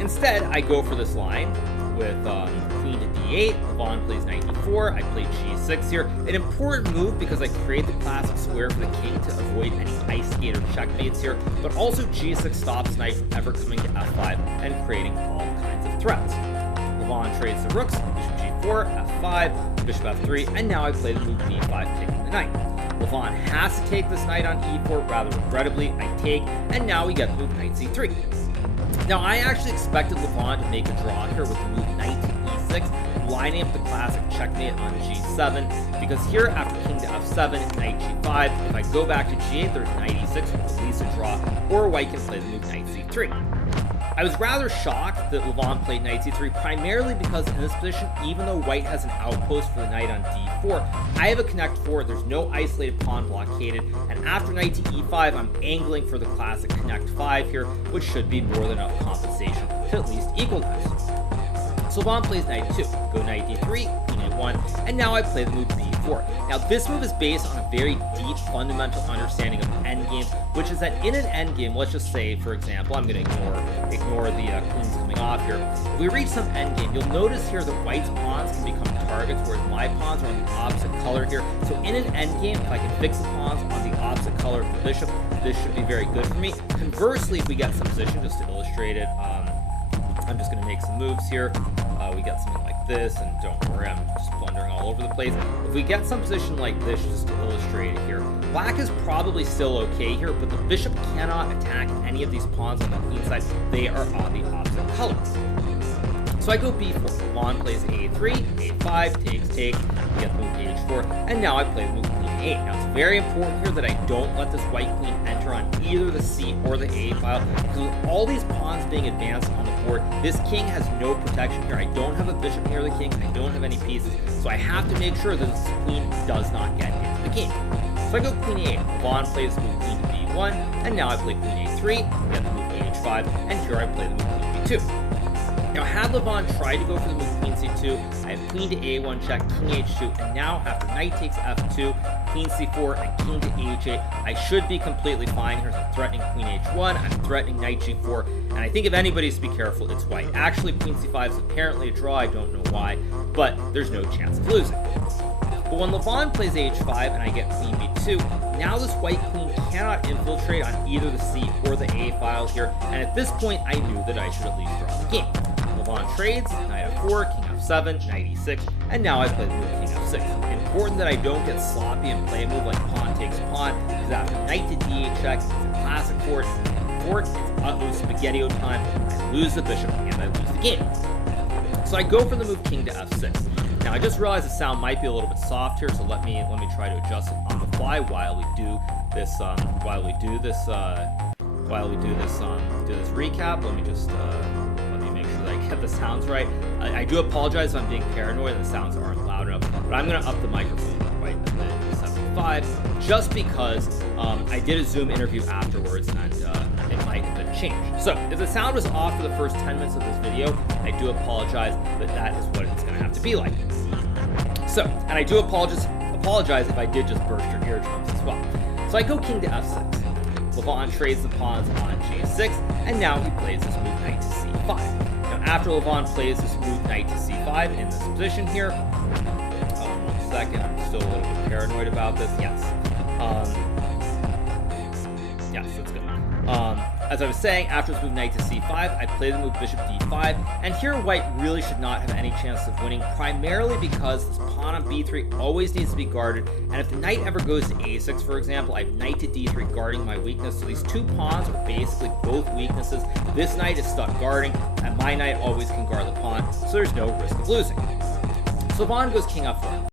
Instead, I go for this line with queen to d8, Levon plays knight e4, I play g6 here. An important move because I create the classic square for the king to avoid any ice skate or checkmates here, but also g6 stops knight from ever coming to f5 and creating all kinds of threats. Levon trades the rooks, bishop g4, f5, bishop f3, and now I play the move b5, taking the knight. Levon has to take this knight on e4, rather regrettably, I take, and now we get the move knight c3. Now, I actually expected Levon to make a draw here with the move knight to e6, lining up the classic checkmate on g7, because here, after king to f7, knight g5, if I go back to g8, there's knight e6 with at least a draw, or white can play the move knight c3. I was rather shocked that Levon played knight c3, primarily because in this position, even though white has an outpost for the knight on d4, I have a connect 4, there's no isolated pawn blockaded, and after knight to e5, I'm angling for the classic connect 5 here, which should be more than enough compensation to at least equal this. So Levon plays knight 2, go knight d3, queen a1, and now I play the move b4. Now this move is based on a very deep fundamental understanding of endgame, which is that in an endgame, let's just say, for example, I'm going to ignore the queens coming off here. If we reach some endgame, you'll notice here that white's pawns can become targets, whereas my pawns are on the opposite color here. So in an endgame, if I can fix the pawns on the opposite color of the bishop, this should be very good for me. Conversely, if we get some position, just to illustrate it, I'm just going to make some moves here. We get something like this, and don't worry, I'm just blundering all over the place. If we get some position like this, just to illustrate it here, black is probably still okay here, but the bishop cannot attack any of these pawns on the queen side. They are on the opposite color. So I go b4, Levon plays a3, a5, takes, take, we get the move h4, and now I play the move queen a8. Now it's very important here that I don't let this white queen enter on either the c or the a file, because with all these pawns being advanced on the board, this king has no protection here. I don't have a bishop near the king, I don't have any pieces, so I have to make sure that this queen does not get into the game. So I go queen a8, Levon plays the move queen to b1, and now I play queen a3, get the move h5, and here I play the move queen b2. Now, had Levon tried to go for the move queen c2, I have queen to a1 check, king h2, and now after knight takes f2, queen c4, and king to h8, I should be completely fine here. I'm threatening queen h1, I'm threatening knight g4, and I think if anybody's to be careful, it's white. Actually, queen c5 is apparently a draw, I don't know why, but there's no chance of losing. But when Levon plays h5 and I get queen b2, now this white queen cannot infiltrate on either the c or the a file here, and at this point, I knew that I should at least draw the game. Levon trades, knight f4, king f7, knight e6, and now I play the move king f6. Important that I don't get sloppy and play a move like pawn takes pawn, because after knight to d8 checks, it's a classic fort, it's utmost spaghetti-o time, I lose the bishop and I lose the game. So I go for the move king to f6. Now I just realized the sound might be a little bit soft here, so let me try to adjust it on the fly while we do this recap. Let me just make sure that I get the sounds right. I do apologize if I'm being paranoid and the sounds aren't loud enough, but I'm going to up the microphone quite a bit, 75, just because I did a Zoom interview afterwards and it might have been changed. So if the sound was off for the first 10 minutes of this video, I do apologize, but that is what it's going to have to be like. So, and I do apologize if I did just burst your eardrums as well. So I go king to f6. Levon trades the pawns on g6, and now he plays this move knight to c5. Now after Levon plays this move knight to c5 in this position here, 1 second, I'm still a little bit paranoid about this, yes, that's good. As I was saying, after this move knight to c5, I play the move bishop d5, and here white really should not have any chance of winning, primarily because this pawn on b3 always needs to be guarded, and if the knight ever goes to a6, for example, I have knight to d3 guarding my weakness, so these two pawns are basically both weaknesses. This knight is stuck guarding, and my knight always can guard the pawn, so there's no risk of losing. So Levon goes king f4.